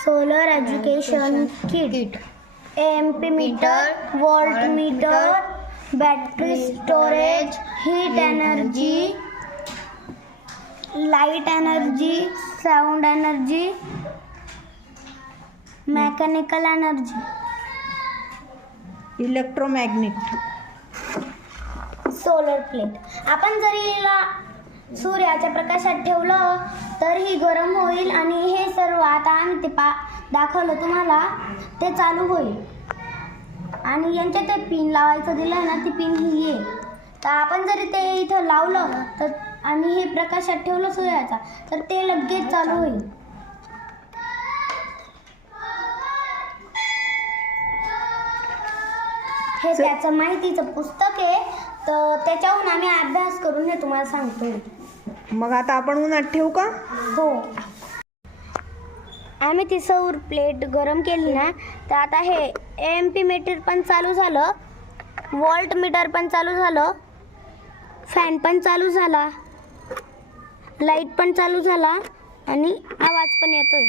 Solar education kit, AMP meter, volt meter, battery storage, heat energy, light energy, sound energy, mechanical energy, electromagnet. Solar plate. आपण जर हिला सूर्याच्या प्रकाशात ठेवलं तर ही गरम होईल आणि हे सर्व आता आम्ही ते दाखवलं तुम्हाला ते चालू होईल. आणि यांच्या ते पिन लावायचं दिलं ना, ती पिन ही आहे. तर आपण जरी ते इथं लावलं तर आणि हे प्रकाशात ठेवलं सूर्याचा तर ते लगेच चालू होईल. हे त्याचं माहितीचं पुस्तक आहे, तर त्याच्याहून आम्ही अभ्यास करून हे तुम्हाला सांगतो. मग आता आपण उन्हात ठेवू का? हो. आम्ही ती सौर प्लेट गरम केली ना, तर आता हे एएमपी मीटर पण चालू झालं, वोल्ट मीटर पण चालू झालं, फॅन पण चालू झाला, लाईट पण चालू झाला आणि आवाज पण येतोय.